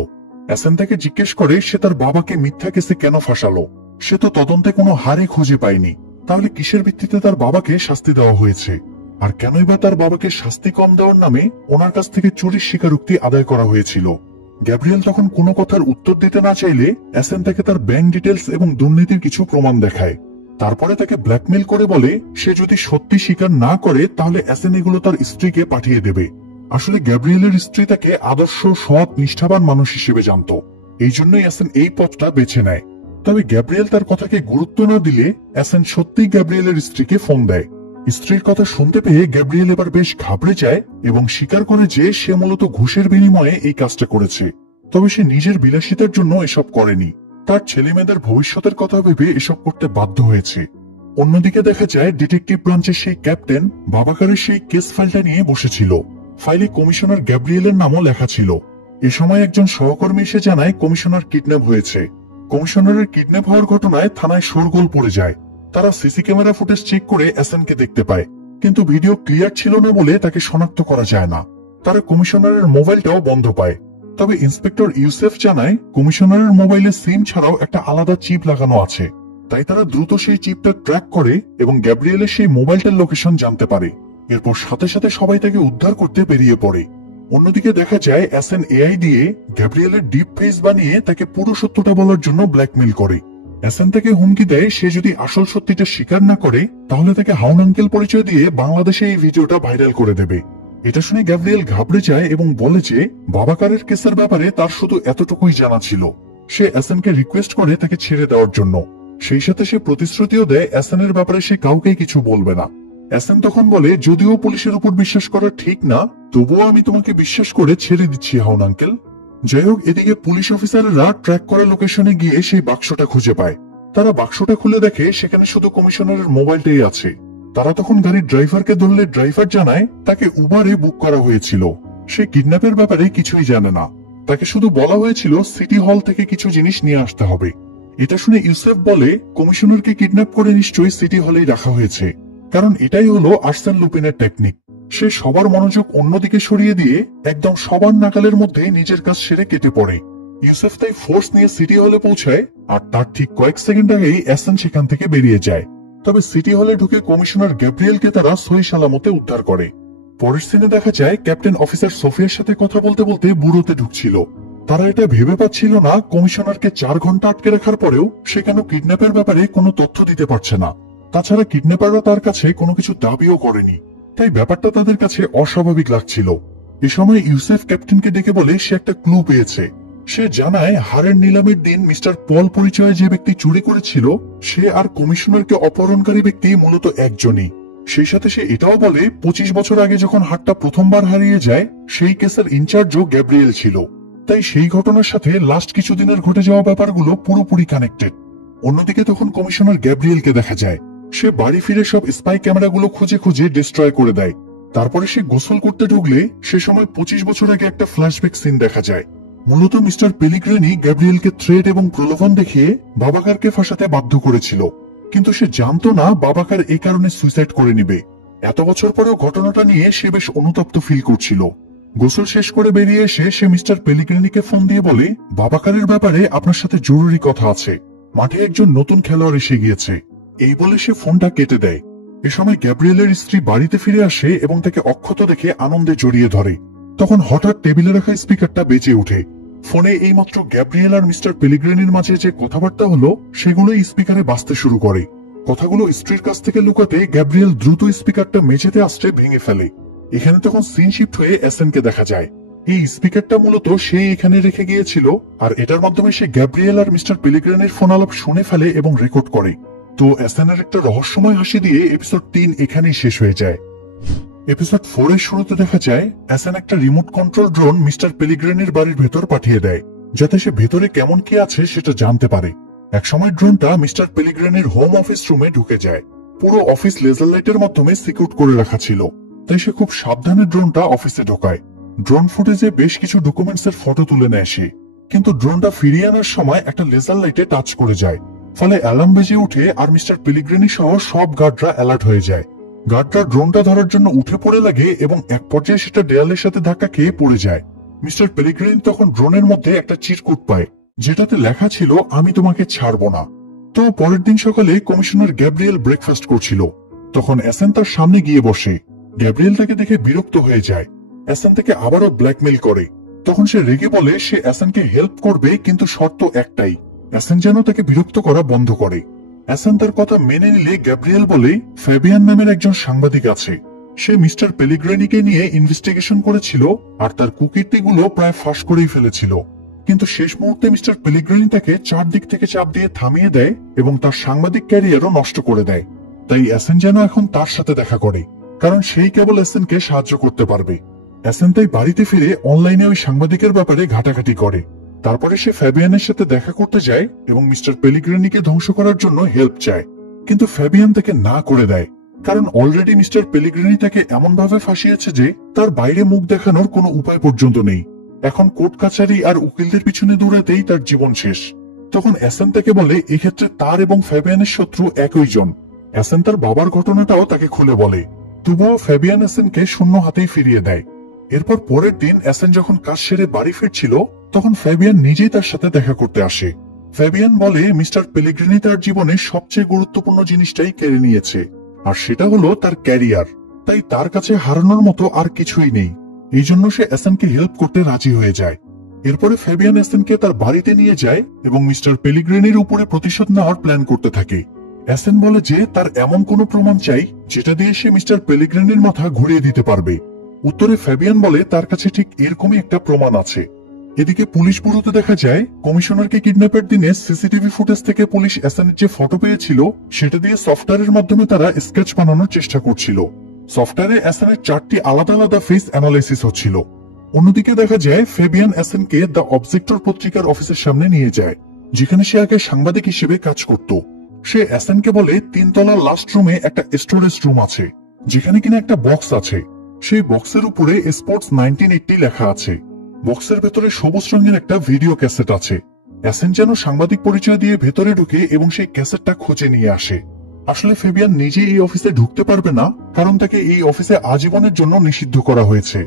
এসএন তাকে জিজ্ঞেস করে সে তার বাবাকে মিথ্যা কেসে কেন ফাঁসালো। সে তো তদন্তে কোনো হারই খুঁজে পায়নি, তাহলে কিসের ভিত্তিতে তার বাবাকে শাস্তি দেওয়া হয়েছে, আর কেনই বা তার বাবাকে শাস্তি কম দেওয়ার নামে ওনার কাছ থেকে চুরির স্বীকারোক্তি আদায় করা হয়েছিল। গ্যাব্রিয়েল তখন কোনো কথার উত্তর দিতে না চাইলে এসএন তাকে তার ব্যাংক ডিটেলস এবং দুর্নীতির কিছু প্রমাণ দেখায়। তারপরে তাকে ব্ল্যাকমেল করে বলে সে যদি সত্যি স্বীকার না করে তাহলে এসএন এগুলো তার স্ত্রীকে পাঠিয়ে দেবে। আসলে গ্যাব্রিয়েলের স্ত্রী তাকে আদর্শ সৎ নিষ্ঠাবান মানুষ হিসেবে জানত, এই জন্যই অ্যাসেন এই পথটা বেছে নেয়। তবে গ্যাব্রিয়েল তার কথাকে গুরুত্ব না দিলে অ্যাসেন সত্যিই গ্যাব্রিয়েলের স্ত্রীকে ফোন দেয়। স্ত্রীর কথা শুনতে পেয়ে গ্যাব্রিয়েল এবার বেশ ঘাবড়ে যায় এবং স্বীকার করে যে সে মূলত ঘুষের বিনিময়ে এই কাজটা করেছে। তবে সে নিজের বিলাসিতার জন্য এসব করেনি, তার ছেলেমেয়েদের ভবিষ্যতের কথা ভেবে এসব করতে বাধ্য হয়েছে। অন্যদিকে দেখা যায় ডিটেকটিভ ব্রাঞ্চের সেই ক্যাপ্টেন বাবাকারের সেই কেস ফাইলটা নিয়ে বসেছিল। ফাইলে কমিশনার গ্যাব্রিয়েলের নামও লেখা ছিল। এ সময় একজন সহকর্মী এসে জানায় কমিশনার কিডন্যাপ হয়েছে। কমিশনারের কিডন্যাপ হওয়ার ঘটনায় থানায় শোরগোল পড়ে যায়। তারা সিসি ক্যামেরা ফুটেজ চেক করে অ্যাসানকে দেখতে পায়, কিন্তু ভিডিও ক্লিয়ার ছিল না বলে তাকে শনাক্ত করা যায় না। তারা কমিশনারের মোবাইলটাও বন্ধ পায়। তবে ইন্সপেক্টর ইউসেফ জানায় কমিশনারের মোবাইলে সিম ছাড়াও একটা আলাদা চিপ লাগানো আছে। তাই তারা দ্রুত সেই চিপটা ট্র্যাক করে এবং গ্যাব্রিয়েলের সেই মোবাইলটার লোকেশন জানতে পারে। এরপর সাথে সাথে সবাই তাকে উদ্ধার করতে বেরিয়ে পড়ে। অন্যদিকে দেখা যায় অ্যাসেন এআই দিয়ে গ্যাব্রিয়েলের ডিপ ফেস বানিয়ে তাকে পুরো সত্যটা বলার জন্য ব্ল্যাকমেল করে। অ্যাসেন তাকে হুমকি দেয় সে যদি আসল সত্যিটা স্বীকার না করে তাহলে তাকে হাউন আঙ্কেল পরিচয় দিয়ে বাংলাদেশে এই ভিডিওটা ভাইরাল করে দেবে। এটা শুনে গ্যাব্রিয়েল ঘাবড়ে যায় এবং বলে যে বাবাকারের কেসের ব্যাপারে তার শুধু এতটুকুই জানা ছিল। সে অ্যাসেনকে রিকোয়েস্ট করে তাকে ছেড়ে দেওয়ার জন্য। সেই সাথে সে প্রতিশ্রুতিও দেয় অ্যাসেনের ব্যাপারে সে কাউকে কিছু বলবে না। অ্যাসেন তখন বলে যদিও পুলিশের উপর বিশ্বাস করা ঠিক না, তবুও আমি তোমাকে বিশ্বাস করে ছেড়ে দিচ্ছি হাউন আঙ্কেল। যাই হোক, এদিকে পুলিশ অফিসাররা ট্র্যাক করা লোকেশনে গিয়ে সেই বাক্সটা খুঁজে পায়। তারা বাক্সটা খুলে দেখে সেখানে শুধু কমিশনারের মোবাইলটাই আছে। তারা তখন গাড়ির ড্রাইভারকে ধরলে ড্রাইভার জানায় তাকে উবারে বুক করা হয়েছিল। সে কিডন্যাপের ব্যাপারে কিছুই জানে না, তাকে শুধু বলা হয়েছিল সিটি হল থেকে কিছু জিনিস নিয়ে আসতে হবে। এটা শুনে ইউসেফ বলে কমিশনারকে কিডন্যাপ করে নিশ্চয়ই সিটি হলেই রাখা হয়েছে, কারণ এটাই হলো আর্সেন লুপিনের টেকনিক। সে সবার মনোযোগ অন্যদিকে সরিয়ে দিয়ে একদম সবার নাগালের মধ্যে নিজের কাজ সেরে কেটে পড়ে। ইউসেফ তাই ফোর্স নিয়ে সিটি হলে পৌঁছায়, আর তার ঠিক কয়েক সেকেন্ড আগেই অ্যাসেন সেখান থেকে বেরিয়ে যায়। তবে সিটি হলে ঢুকে কমিশনার গ্যাব্রিয়েলকে তারা সহি সালামতে উদ্ধার করে। পরের সিনে দেখা যায় ক্যাপ্টেন অফিসার সোফিয়ার সাথে কথা বলতে বলতে ব্যুরোতে ঢুকছিল। তারা এটা ভেবে পাচ্ছিল না কমিশনারকে 4 ঘন্টা আটকে রাখার পরেও সে কেন কিডন্যাপের ব্যাপারে কোনো তথ্য দিতে পারছে না। তাছাড়া কিডন্যাপাররা তার কাছে কোনো কিছু দাবিও করেনি, তাই ব্যাপারটা তাদের কাছে অস্বাভাবিক লাগছিল। এ সময় ইউসেফ ক্যাপ্টেনকে ডেকে বলে সে একটা ক্লু পেয়েছে। সে জানায় হারের নিলামের দিন মিস্টার পল পরিচয়ে যে ব্যক্তি চুরি করেছিল সে আর কমিশনারকে অপহরণকারী ব্যক্তি মূলত একজনই। সেই সাথে সে এটাও বলে 25 বছর আগে যখন হারটা প্রথমবার হারিয়ে যায় সেই কেসের ইনচার্জও গ্যাব্রিয়েল ছিল। তাই সেই ঘটনার সাথে লাস্ট কিছুদিনের ঘটে যাওয়া ব্যাপারগুলো পুরোপুরি কানেক্টেড। অন্যদিকে তখন কমিশনার গ্যাব্রিয়েলকে দেখা যায় সে বাড়ি ফিরে সব স্পাই ক্যামেরাগুলো খুঁজে খুঁজে ডিস্ট্রয় করে দেয়। তারপরে সে গোসল করতে ঢুকলে সে সময় 25 বছর আগে একটা ফ্ল্যাশব্যাক সিন দেখা যায়। মূলত মিস্টার পেলিগ্রেনি গ্যাব্রিয়েলকে থ্রেট এবং প্রলোভন দেখিয়ে বাবাকারকে ফাঁসাতে বাধ্য করেছিল, কিন্তু সে জানতো না বাবাকার এই কারণে সুইসাইড করে নিবে। এত বছর পরেও ঘটনাটা নিয়ে সে বেশ অনুতপ্ত ফিল করছিল। গোসল শেষ করে বেরিয়ে এসে সে মিস্টার পেলিগ্রেনিকে ফোন দিয়ে বলে বাবাকারের ব্যাপারে আপনার সাথে জরুরি কথা আছে, মাঠে একজন নতুন খেলোয়াড় এসে গিয়েছে। এই বলে সে ফোনটা কেটে দেয়। এ সময় গ্যাব্রিয়েলের স্ত্রী বাড়িতে ফিরে আসে এবং তাকে অক্ষত দেখে আনন্দে জড়িয়ে ধরে। তখন হঠাৎ টেবিলে রাখা স্পিকারটা বেজে ওঠে। ফোনে এইমাত্র গ্যাব্রিয়েল আর মিস্টার পেলিগ্রেনির মাঝে যে কথাবার্তা হলো সেগুলোই স্পিকারে বাজতে শুরু করে। কথাগুলো স্ত্রীর কাছ থেকে লুকাতে গ্যাব্রিয়েল দ্রুত স্পিকারটা মেঝেতে আছড়ে ভেঙে ফেলে। এখানে তখন সিন শিফট হয়ে অ্যাসেনকে দেখা যায়। এই স্পিকারটা মূলত সে এখানে রেখে গিয়েছিল, আর এটার মাধ্যমে সে গ্যাব্রিয়েল আর মিস্টার পেলিগ্রেনির ফোন আলাপ শুনে ফেলে এবং রেকর্ড করে। তো অ্যাসেনের একটা রহস্যময় হাসি দিয়ে এপিসোড 3 এখানেই শেষ হয়ে যায়। এপিসোড 4 এর শুরুতে দেখা যায় অ্যাসেন একটা রিমোট কন্ট্রোল ড্রোন মিস্টার পেলিগ্রেনির বাড়ির ভেতর পাঠিয়ে দেয়, যাতে সে ভেতরে কেমন কি আছে সেটা জানতে পারে। একসময় ড্রোনটা মিস্টার পেলিগ্রেনির হোম অফিস রুমে ঢুকে যায়। পুরো অফিস লেজার লাইটের মাধ্যমে সিকিউর করে রাখা ছিল, তাই সে খুব সাবধানে ড্রোনটা অফিসে ঢোকায়। ড্রোন ফুটেজে বেশ কিছু ডকুমেন্টস এর ফটো তুলে নেয় সে, কিন্তু ড্রোনটা ফিরিয়ে আনার সময় একটা লেজার লাইটে টাচ করে যায়। ফলে অ্যালার্ম বেজে উঠে আর মিস্টার পেলিগ্রেনি সহ সব গার্ডরা অ্যালার্ট হয়ে যায়। গার্ডরা ড্রোনটা ধরার জন্য উঠে পড়ে লাগে এবং এক পর্যায়ে সেটা দেয়ালের সাথে ধাক্কা খেয়ে পড়ে যায়। মিস্টার পেলিগ্রেনি তখন ড্রোনের মধ্যে একটা চিরকুট পায়, যেটাতে লেখা ছিল আমি তোমাকে ছাড়বো না। তো পরের দিন সকালে কমিশনার গ্যাব্রিয়েল ব্রেকফাস্ট করছিল। তখন অ্যাসেন তার সামনে গিয়ে বসে। গ্যাব্রিয়েল তাকে দেখে বিরক্ত হয়ে যায়। অ্যাসেন তাকে আবারও ব্ল্যাকমেইল করে। তখন সে রেগে বলে সে অ্যাসেনকে হেল্প করবে, কিন্তু শর্ত একটাই, অ্যাসেন যেন তাকে বিরক্ত করা বন্ধ করে। অ্যাসেন তার কথা মেনে নিলে গ্যাব্রিয়েল বলে ফ্যাবিয়ান নামের একজন সাংবাদিক আছে, সে মিস্টার পেলিগ্রেনিকে নিয়ে ইনভেস্টিগেশন করেছিল আর তার কুকীর্তিগুলো প্রায় ফাঁস করেই ফেলেছিল। কিন্তু শেষ মুহূর্তে মিস্টার পেলিগ্রেনি তাকে চারদিক থেকে চাপ দিয়ে থামিয়ে দেয় এবং তার সাংবাদিক ক্যারিয়ারও নষ্ট করে দেয়। তাই অ্যাসেন যেন এখন তার সাথে দেখা করে, কারণ সেই কেবল অ্যাসেনকে সাহায্য করতে পারবে। অ্যাসেন তাই বাড়িতে ফিরে অনলাইনে ওই সাংবাদিকের ব্যাপারে ঘাটাঘাটি করে। তারপরে সে ফ্যাবিয়ানের সাথে দেখা করতে যায় এবং মিস্টার পেলিগ্রেনিকে ধ্বংস করার জন্য হেল্প চায়। কিন্তু ফ্যাবিয়ান তাকে না করে দেয়, কারণ অলরেডি মিস্টার পেলিগ্রেনি তাকে এমনভাবে ফাঁসিয়েছে যে তার বাইরে মুখ দেখানোর কোনো উপায় পর্যন্ত নেই। এখন কোর্ট কাছারি আর উকিলদের পিছনে দৌড়াতেই তার জীবন শেষ। তখন অ্যাসেন তাকে বলে এক্ষেত্রে তার এবং ফ্যাবিয়ানের শত্রু একই জন। অ্যাসেন তার বাবার ঘটনাটাও তাকে খুলে বলে, তবুও ফ্যাবিয়ান অ্যাসেনকে শূন্য হাতেই ফিরিয়ে দেয়। এরপর পরের দিন অ্যাসেন যখন কাজ সেরে বাড়ি ফিরছিল, তখন ফ্যাবিয়ান নিজেই তার সাথে দেখা করতে আসে। ফ্যাবিয়ান বলে মিস্টার পেলিগ্রিনি তার জীবনে সবচেয়ে গুরুত্বপূর্ণ জিনিসটাই কেড়ে নিয়েছে, আর সেটা হলো তার ক্যারিয়ার। তাই তার কাছে হারানোর মতো আর কিছুই নেই। এই জন্য সে অ্যাসেনকে হেল্প করতে রাজি হয়ে যায়। এরপরে ফ্যাবিয়ান অ্যাসেনকে তার বাড়িতে নিয়ে যায় এবং মিস্টার পেলিগ্রিনির উপরে প্রতিশোধ নেওয়ার প্ল্যান করতে থাকে। অ্যাসেন বলে যে তার এমন কোনো প্রমাণ চাই যেটা দিয়ে সে মিস্টার পেলিগ্রিনির মাথা ঘুরিয়ে দিতে পারবে। উত্তরে ফ্যাবিয়ান বলে তার কাছে ঠিক এরকমই একটা প্রমাণ আছে। এদিকে পুলিশ ব্যুরোতে দেখা যায় কমিশনারকে কিডন্যাপের দিনে সিসিটিভি ফুটেজ থেকে পুলিশ অ্যাসেনের যে ফটো পেয়েছিল সেটা দিয়ে সফটওয়্যারের মাধ্যমে তারা স্কেচ বানানোর চেষ্টা করছিল। সফটওয়্যারে অ্যাসেনের 4টি আলাদা আলাদা ফেস অ্যানালাইসিস হচ্ছিল। অন্যদিকে দেখা যায় ফেবিয়ান অ্যাসেনকে দ্য অবজেক্টর পত্রিকার অফিসের সামনে নিয়ে যায়, যেখানে সে আগে সাংবাদিক হিসেবে কাজ করত। সে অ্যাসেনকে বলে 3 তলার লাস্ট রুমে একটা স্টোরেজ রুম আছে, যেখানে কিনা একটা বক্স আছে। সেই বক্সের উপরে স্পোর্টস 1980 লেখা আছে। বক্সের ভেতরে সবুজ রঙের একটা ভিডিও ক্যাসেট আছে। অ্যাসেন যেন সাংবাদিক পরিচয় দিয়ে ভেতরে ঢুকে এবং সেই ক্যাসেটটা খুঁজে নিয়ে আসে। আসলে ফেবিয়ান নিজে এই অফিসে ঢুকতে পারবে না, কারণ তাকে এই অফিসে আজীবনের জন্য নিষিদ্ধ করা হয়েছে।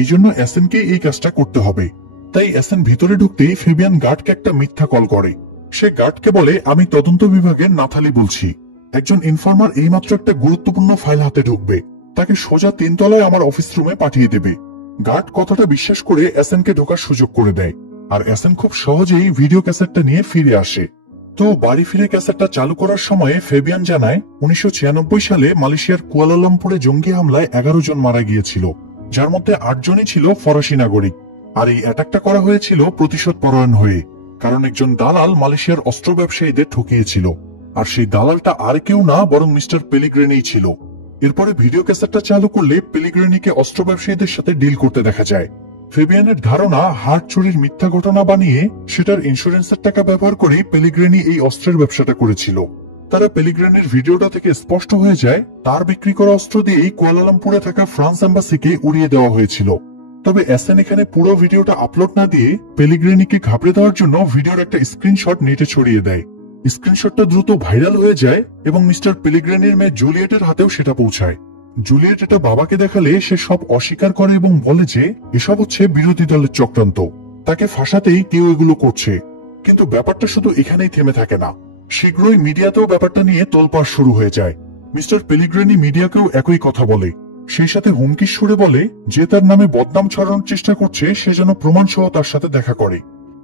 এই জন্য অ্যাসেনকে এই কাজটা করতে হবে। তাই অ্যাসেন ভিতরে ঢুকতেই ফেবিয়ান গার্ডকে একটা মিথ্যা কল করে। সে গার্ডকে বলে, আমি তদন্ত বিভাগের নাথালি বলছি। একজন ইনফর্মার এইমাত্র একটা গুরুত্বপূর্ণ ফাইল হাতে ঢুকবে, তাকে সোজা 3 তলায় আমার অফিস রুমে পাঠিয়ে দেবে। গার্ড কথাটা বিশ্বাস করে অ্যাসেনকে ঢোকার সুযোগ করে দেয়, আর অ্যাসেন খুব সহজেই ভিডিও ক্যাসেটটা নিয়ে ফিরে আসে। তো বাড়ি ফিরে ক্যাসেটটা চালু করার সময় ফেবিয়ান জানায় 1996 সালে মালয়েশিয়ার কুয়ালালামপুরে জঙ্গি হামলায় 11 জন মারা গিয়েছিল, যার মধ্যে 8 জনই ছিল ফরাসি নাগরিক। আর এই অ্যাটাকটা করা হয়েছিল প্রতিশোধ পরায়ণ হয়ে, কারণ একজন দালাল মালয়েশিয়ার অস্ত্র ব্যবসায়ীদের ঠকিয়েছিল। আর সেই দালালটা আর কেউ না, বরং মিস্টার পেলিগ্রিনিই ছিল। এরপরে ভিডিও ক্যাসেটটা চালু করলে পেলিগ্রিনিকে অস্ত্র ব্যবসায়ীদের সাথে ডিল করতে দেখা যায়। ফেবিয়ানের ধারণা হার্ট চুরির মিথ্যা ঘটনা বানিয়ে সেটার ইন্স্যুরেন্সের টাকা ব্যবহার করে পেলিগ্রিনি এই অস্ত্রের ব্যবসাটা করেছিল। তারা পেলিগ্রিনির ভিডিওটা থেকে স্পষ্ট হয়ে যায় তার বিক্রি করা অস্ত্র দিয়েই কুয়ালালামপুরে থাকা ফ্রান্স এম্বাসিকে উড়িয়ে দেওয়া হয়েছিল। তবে অ্যাসেন এখানে পুরো ভিডিওটা আপলোড না দিয়ে পেলিগ্রিনিকে ঘাবড়ে দেওয়ার জন্য ভিডিওর একটা স্ক্রিনশট নেটে ছড়িয়ে দেয়। স্ক্রিনশটটা দ্রুত ভাইরাল হয়ে যায় এবং মিস্টার পেলিগ্রিনির মেয়ে জুলিয়েটের হাতেও সেটা পৌঁছায়। জুলিয়েট এটা বাবাকে দেখালে সে সব অস্বীকার করে এবং বলে যে এসব হচ্ছে বিরোধী দলের চক্রান্ত, তাকে ফাঁসাতেই কেউ এগুলো করছে। কিন্তু ব্যাপারটা শুধু এখানেই থেমে থাকে না, শীঘ্রই মিডিয়াতেও ব্যাপারটা নিয়ে তোলপাড় শুরু হয়ে যায়। মিস্টার পেলিগ্রিনি মিডিয়াকেও একই কথা বলে, সেই সাথে হুমকির সুরে বলে যে তার নামে বদনাম ছড়ানোর চেষ্টা করছে সে যেন প্রমাণ সহ তার সাথে দেখা করে।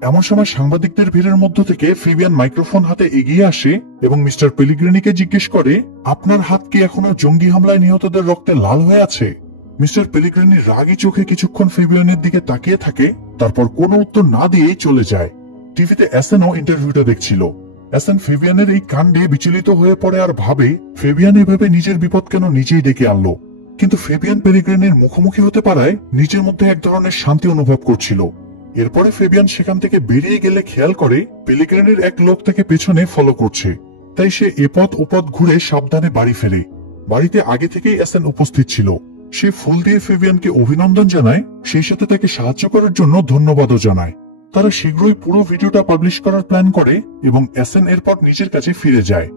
এমন সময় সাংবাদিকদের ভিড়ের মধ্য থেকে ফেবিয়ান মাইক্রোফোন হাতে এগিয়ে আসে এবং মিস্টার পেলিগ্রিনিকে জিজ্ঞেস করে, আপনার হাত কি এখনো জঙ্গি হামলায় নিহতদের রক্তে লাল হয়ে আছে? মিস্টার পেলিগ্রিনি রাগী চোখে কিছুক্ষণ ফেবিয়ানের দিকে তাকিয়ে থাকে, তারপর কোনো উত্তর না দিয়েই চলে যায়। টিভিতে অ্যাসেনও ইন্টারভিউটা দেখছিল। অ্যাসেন ফেবিয়ানের এই কাণ্ডে বিচলিত হয়ে পড়ে আর ভাবে ফেবিয়ান এভাবে নিজের বিপদ কেন নিজেই ডেকে আনলো। কিন্তু ফেবিয়ান পেলিগ্রিনির মুখোমুখি হতে পারায় নিজের মধ্যে এক ধরনের শান্তি অনুভব করছিল। এরপরে ফেবিয়ান সেখান থেকে বেরিয়ে গেলে খেয়াল করে পেলিগ্রিনির এক লোক তাকে পেছনে ফলো করছে। তাই সে এপথ ওপথ ঘুরে সাবধানে বাড়ি ফেরে। বাড়িতে আগে থেকেই অ্যাসেন উপস্থিত ছিল। সে ফুল দিয়ে ফেবিয়ানকে অভিনন্দন জানায়, সেই সাথে তাকে সাহায্য করার জন্য ধন্যবাদও জানায়। তারা শীঘ্রই পুরো ভিডিওটা পাবলিশ করার প্ল্যান করে এবং অ্যাসেন এরপর নিজের কাছে ফিরে যায়।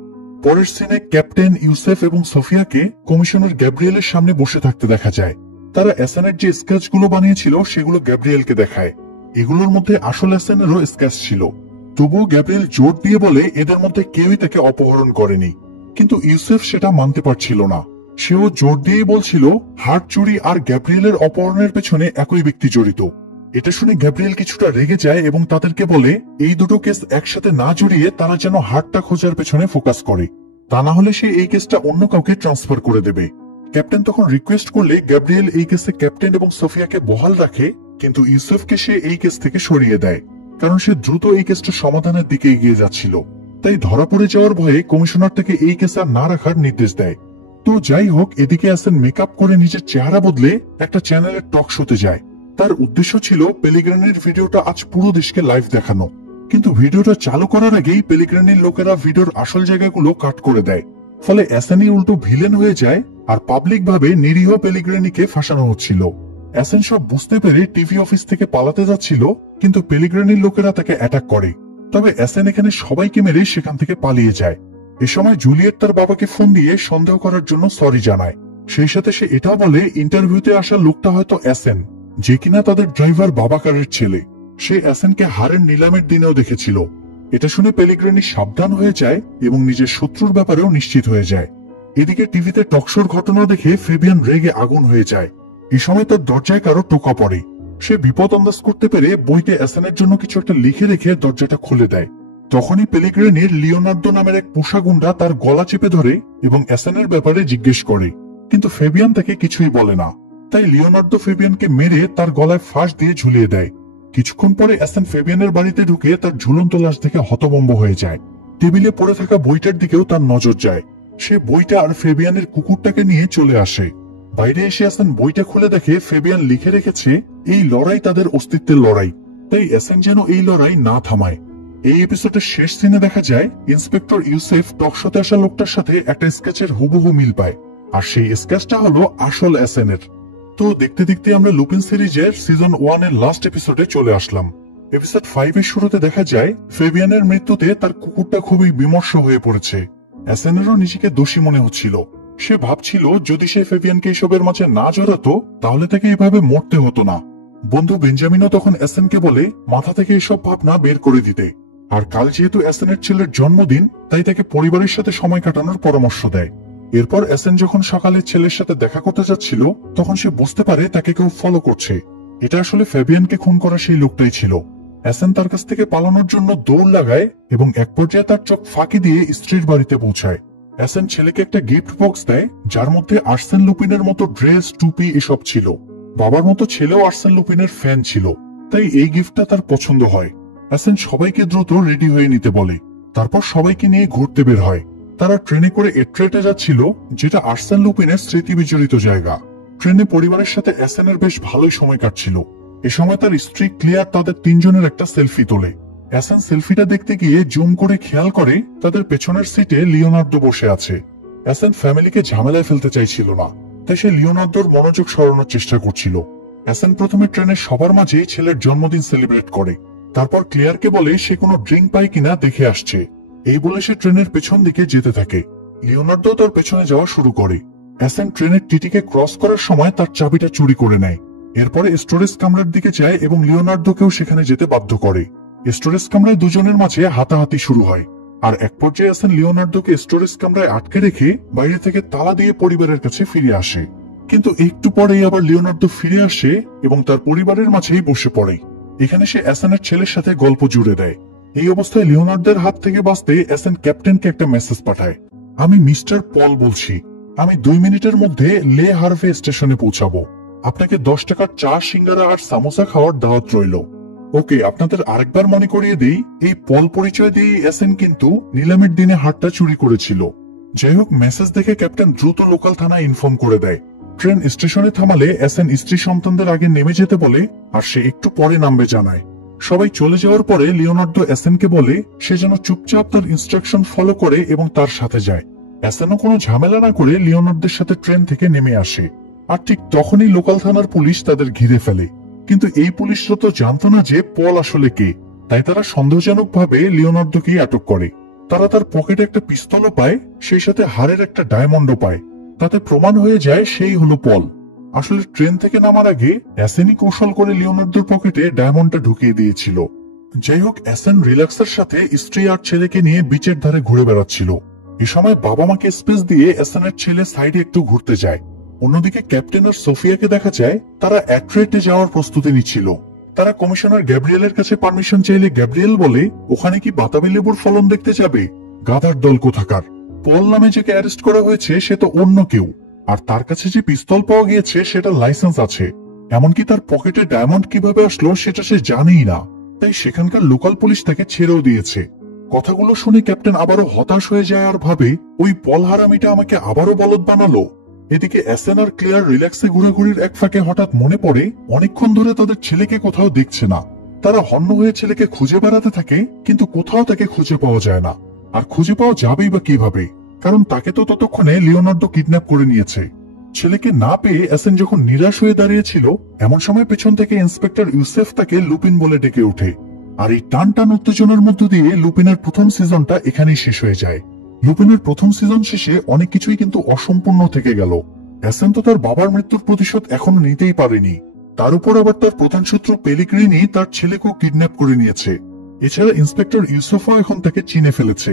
পরের সিনে ক্যাপ্টেন ইউসেফ এবং সোফিয়াকে কমিশনার গ্যাব্রিয়েলের সামনে বসে থাকতে দেখা যায়। তারা অ্যাসেনের যে স্কেচগুলো বানিয়েছিল সেগুলো গ্যাব্রিয়েলকে দেখায়। এগুলোর মধ্যে আসল অ্যাসেনেরও স্কেচ ছিল। তবুও গ্যাব্রিয়েল জোর দিয়ে বলে এদের মধ্যে কেউই তাকে অপহরণ করেনি। কিন্তু ইউসেফ সেটা মানতে পারছিল না। সেও জোর দিয়েই বলছিল হার্ট চুরি আর গ্যাব্রিয়েলের অপহরণের পেছনে একই ব্যক্তি জড়িত। এটা শুনে গ্যাব্রিয়েল কিছুটা রেগে যায় এবং তাদেরকে বলে এই দুটো কেস একসাথে না জড়িয়ে তারা যেন হার্টটা খোঁজার পেছনে ফোকাস করে, তা না হলে সে এই কেসটা অন্য কাউকে ট্রান্সফার করে দেবে। ক্যাপ্টেন তখন রিকোয়েস্ট করলে গ্যাব্রিয়েল এই কেসে ক্যাপ্টেন এবং সোফিয়াকে বহাল রাখে, কিন্তু ইউসুফকে সে এই কেস থেকে সরিয়ে দেয়, কারণ সে দ্রুত এই কেসটা সমাধানের দিকে এগিয়ে যাচ্ছিল। তাই ধরা পড়ে যাওয়ার ভয়ে কমিশনার থেকে এই কেস আর না রাখার নির্দেশ দেয়। তো যাই হোক, এদিকে আসেন মেকআপ করে নিজের চেহারা বদলে একটা চ্যানেলের টক শোতে যায়। তার উদ্দেশ্য ছিল পেলিগ্রানির ভিডিওটা আজ পুরো দেশকে লাইভ দেখানো, কিন্তু ভিডিওটা চালু করার আগেই পেলিগ্রানির লোকেরা ভিডিওর আসল জায়গাগুলো কাট করে দেয়। ফলে অ্যাসেনই উল্টো ভিলেন হয়ে যায়, আর পাবলিক ভাবে নিরীহ পেলিগ্রানিকে ফাঁসানো হচ্ছিল। অ্যাসেন সব বুঝতে পেরে টিভি অফিস থেকে পালাতে যাচ্ছিল, কিন্তু পেলিগ্রানির লোকেরা তাকে অ্যাটাক করে। তবে অ্যাসেন এখানে সবাইকে মেরে সেখান থেকে পালিয়ে যায়। এ সময় জুলিয়েট তার বাবাকে ফোন দিয়ে সন্দেহ করার জন্য সরি জানায়। সেই সাথে সে এটাও বলে ইন্টারভিউতে আসা লোকটা হয়তো অ্যাসেন, যে কিনা তাদের ড্রাইভার বাবাকারের ছেলে। সে অ্যাসেনকে হারের নিলামের দিনেও দেখেছিল। এটা শুনে পেলিগ্রানি সাবধান হয়ে যায় এবং নিজের শত্রুর ব্যাপারেও নিশ্চিত হয়ে যায়। এদিকে টিভিতে টকশোর ঘটনা দেখে ফেবিয়ান রেগে আগুন হয়ে যায়। এই সময় তার দরজায় কারো টোকা পড়ে। সে বিপদ আন্দাজ করতে পেরে বইতে অ্যাসেনের জন্য কিছু একটা লিখে রেখে দরজাটা খুলে দেয়। তখনই পেলিগ্রানির লিওনার্দো নামের এক পোষা গুন্ডা তার গলা চেপে ধরে এবং অ্যাসেনের ব্যাপারে জিজ্ঞেস করে, কিন্তু ফেবিয়ান তাকে কিছুই বলে না। তাই লিওনার্দো ফেবিয়ানকে মেরে তার গলায় ফাঁস দিয়ে ঝুলিয়ে দেয়। কিছুক্ষণ পরে অ্যাসেন ফেবিয়ানের বাড়িতে ঢুকে তার ঝুলন্ত লাশ দেখে হতভম্ব হয়ে যায়। টেবিলে পড়ে থাকা বইটার দিকেও তার নজর যায়। সে বইটা আর ফেবিয়ানের কুকুরটাকে নিয়ে চলে আসে। বাইরে এসে অ্যাসেন বইটা খুলে দেখে ফেবিয়ান লিখে রেখেছে এই লড়াই তাদের অস্তিত্বের লড়াই, তাই অ্যাসেন যেন এই লড়াই না থামায়। এই এপিসোডের শেষ সিনে দেখা যায় ইন্সপেক্টর ইউসেফ টকশোতে আসা লোকটার সাথে একটা স্কেচের হুবহু মিল পায়, আর সেই স্কেচটা হলো আসল অ্যাসেনের। তো দেখতে দেখতে আমরা লুপিন সিরিজের সিজন 1 এর লাস্ট এপিসোডে চলে আসলাম। এপিসোড 5 এর শুরুতে দেখা যায় ফেবিয়ানের মৃত্যুতে তার কুকুরটা খুবই বিমর্ষ হয়ে পড়েছে। অ্যাসেনেরও নিজেকে দোষী মনে হচ্ছিল। সে ভাবছিল যদি সে ফেবিয়ানকে এসবের মাঝে না জড়াতো তাহলে তাকে এভাবে মরতে হতো না। বন্ধু বেঞ্জামিনও তখন অ্যাসেনকে বলে মাথা থেকে এসব ভাবনা বের করে দিতে। আর কাল যেহেতু অ্যাসেনের ছেলের জন্মদিন, তাই তাকে পরিবারের সাথে সময় কাটানোর পরামর্শ দেয়। এরপর অ্যাসেন যখন সকালে ছেলের সাথে দেখা করতে যাচ্ছিল, তখন সে বুঝতে পারে তাকে কেউ ফলো করছে। এটা আসলে ফেবিয়ানকে খুন করা সেই লোকটাই ছিল। অ্যাসেন তার কাছ থেকে পালানোর জন্য দৌড় লাগায় এবং এক পর্যায়ে তার চোখ ফাঁকি দিয়ে স্ত্রীর বাড়িতে পৌঁছায়। অ্যাসেন ছেলেকে একটা গিফট বক্স দেয়, যার মধ্যে আর্সেন লুপিনের মতো ড্রেস, টুপি এসব ছিল। বাবার মতো ছেলেও আর্সেন লুপিনের ফ্যান ছিল, তাই এই গিফটটা তার পছন্দ হয়। অ্যাসেন সবাইকে দ্রুত রেডি হয়ে নিতে বলে। তারপর সবাইকে নিয়ে ঘুরতে বের হয়। তারা ট্রেনে করে এট্রেটে যাচ্ছিল, যেটা আর্সেন লুপিনের স্মৃতি বিজড়িত জায়গা। ট্রেনে পরিবারের সাথে অ্যাসেনের বেশ ভালোই সময় কাটছিল। এ সময় তার স্ত্রী ক্লিয়ার তাদের তিনজনের একটা সেলফি তোলে। অ্যাসেন সেলফিটা দেখতে গিয়ে জুম করে খেয়াল করে তাদের পেছনের সিটে লিওনার্দো বসে আছে। অ্যাসেন ফ্যামিলিকে ঝামেলায় ফেলতে চাইছিল না, তাই সে লিওনার্দোর মনোযোগ সরানোর চেষ্টা করছিল। অ্যাসেন প্রথমে ট্রেনের সবার মাঝে ছেলের জন্মদিন সেলিব্রেট করে। তারপর ক্লিয়ারকে বলে সে কোনো ড্রিঙ্ক পায় কিনা দেখে আসছে। এই বলে সে ট্রেনের পেছন দিকে যেতে থাকে। লিওনার্দো তার পেছনে যাওয়া শুরু করে। অ্যাসেন ট্রেনের টিটিকে ক্রস করার সময় তার চাবিটা চুরি করে নেয়। এরপরে স্টোরেজ কামরার দিকে যায় এবং লিওনার্দোকেও সেখানে যেতে বাধ্য করে। স্টোরেজ কামরায় দুজনের মাঝে হাতাহাতি শুরু হয়, আর এক পর্যায়ে অ্যাসেন লিওনার্দোকে স্টোরেজ কামরায় আটকে রেখে বাইরে থেকে তালা দিয়ে পরিবারের কাছে ফিরে আসে। কিন্তু একটু পরেই আবার লিওনার্দো ফিরে আসে এবং তার পরিবারের মাঝেই বসে পড়ে। এখানে সে অ্যাসেনের ছেলের সাথে গল্প জুড়ে দেয়। এই অবস্থায় লিওনার্দের হাত থেকে বাঁচতে অ্যাসেন ক্যাপ্টেনকে একটা মেসেজ পাঠায়। আমি মিস্টার পল বলছি। আমি 2 মিনিটের মধ্যে লে হার্ভে স্টেশনে পৌঁছাবো। আপনাকে 10 টাকার চা, সিঙ্গারা আর সামোসা খাওয়ার দাওয়াত রইল। ওকে, আপনাদের আরেকবার মনে করিয়ে দিই, এই পল পরিচয় দিয়ে অ্যাসেন কিন্তু নিলামের দিনে হাটটা চুরি করেছিল। যাই হোক, মেসেজ দেখে ক্যাপ্টেন দ্রুত লোকাল থানায় ইনফর্ম করে দেয়। ট্রেন স্টেশনে থামালে অ্যাসেন স্ত্রী সন্তানদের আগে নেমে যেতে বলে, আর সে একটু পরে নামবে জানায়। সবাই চলে যাওয়ার পরে লিওনার্দো অ্যাসেনকে বলে সে যেন চুপচাপ তার ইনস্ট্রাকশন ফলো করে এবং তার সাথে যায়। অ্যাসেনও কোনো ঝামেলা না করে লিওনার্দের সাথে ট্রেন থেকে নেমে আসে। আর ঠিক তখনই লোকাল থানার পুলিশ তাদের ঘিরে ফেলে। কিন্তু এই পুলিশরা তো জানতো না যে পল আসলে কে, তাই তারা সন্দেহজনকভাবে লিওনার্দোকেই আটক করে। তারা তার পকেটে একটা পিস্তলও পায়, সেই সাথে হাড়ের একটা ডায়মন্ডও পায়। তাতে প্রমাণ হয়ে যায় সেই হলো পল। আসলে ট্রেন থেকে নামার আগে অ্যাসেনই কৌশল করে লিওনার্দোর পকেটে ডায়মন্ডটা ঢুকিয়ে দিয়েছিল। যাই হোক, অ্যাসেন রিল্যাক্সের সাথে স্ত্রী আর ছেলেকে নিয়ে বিচের ধারে ঘুরে বেড়াচ্ছিল। এ সময় বাবা মাকে স্পেস দিয়ে অ্যাসেনের ছেলে সাইডে একটু ঘুরতে যায়। অন্যদিকে ক্যাপ্টেন আর সোফিয়াকে দেখা যায় তারা অ্যাট্রেটে যাওয়ার প্রস্তুতি নিচ্ছিল। তারা কমিশনার গ্যাব্রিয়েলের কাছে পারমিশন চাইলে গ্যাব্রিয়েল বলে ওখানে কি বাতাবি লেবুর ফলন দেখতে যাবে? গাধার দল কোথাকার। পল নামে যাকে অ্যারেস্ট করা হয়েছে সে তো অন্য কেউ। আর তার কাছে যে পিস্তল পাওয়া গিয়েছে সেটা লাইসেন্স আছে। এমনকি তার পকেটে ডায়মন্ড কিভাবে আসলো সেটা সে জানেই না। তাই সেখানকার লোকাল পুলিশ তাকে ছেড়েও দিয়েছে। কথাগুলো শুনে ক্যাপ্টেন আবারও হতাশ হয়ে যায় আর ভাবে, ওই পল হারামিটা আমাকে আবারও বলদ বানালো। এদিকে এসএন আর ক্লেয়ার রিল্যাক্সে ঘুরাঘুরির এক ফাঁকে হঠাৎ মনে পড়ে অনেকক্ষণ ধরে তাদের ছেলেকে কোথাও দেখছে না। তারা হন্য হয়ে ছেলেকে খুঁজে বেড়াতে থাকে, কিন্তু কোথাও তাকে খুঁজে পাওয়া যায় না। আর খুঁজে পাওয়া যাবেই বা কিভাবে, কারণ তাকে তো ততক্ষণে লিওনার্দো কিডন্যাপ করে নিয়েছে। ছেলেকে না পেয়ে এসএন যখন নিরাশ হয়ে দাঁড়িয়েছিল, এমন সময় পেছন থেকে ইন্সপেক্টর ইউসেফ তাকে লুপিন বলে ডেকে ওঠে। আর এই টান টান উত্তেজনার মধ্য দিয়ে লুপিনের প্রথম সিজনটা এখানেই শেষ হয়ে যায়। লুপিনের প্রথম সিজন শেষে অনেক কিছুই কিন্তু অসম্পূর্ণ থেকে গেল। এসএন তো তার বাবার মৃত্যুর প্রতিশোধ এখনো নিতেই পারেনি। তার উপর আবার তার প্রধান শত্রু পেলিগ্রিনি তার ছেলেকেও কিডন্যাপ করে নিয়েছে। এছাড়া ইন্সপেক্টর ইউসুফও এখন তাকে চিনে ফেলেছে।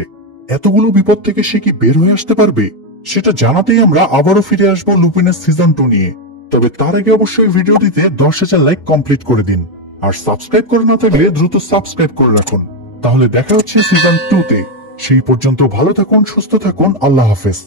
এতগুলো বিপদ থেকে সে কি বের হয়ে আসতে পারবে, সেটা জানাতেই আমরা আবারও ফিরে আসবো লুপিনের সিজন 2 নিয়ে। তবে তার আগে অবশ্যই ভিডিওটিতে 10,000 লাইক কমপ্লিট করে দিন। আর সাবস্ক্রাইব করে না থাকলে দ্রুত সাবস্ক্রাইব করে রাখুন। তাহলে দেখা হচ্ছে সিজন 2 তে। সেই পর্যন্ত ভালো থাকুন, সুস্থ থাকুন, আল্লাহ হাফেজ।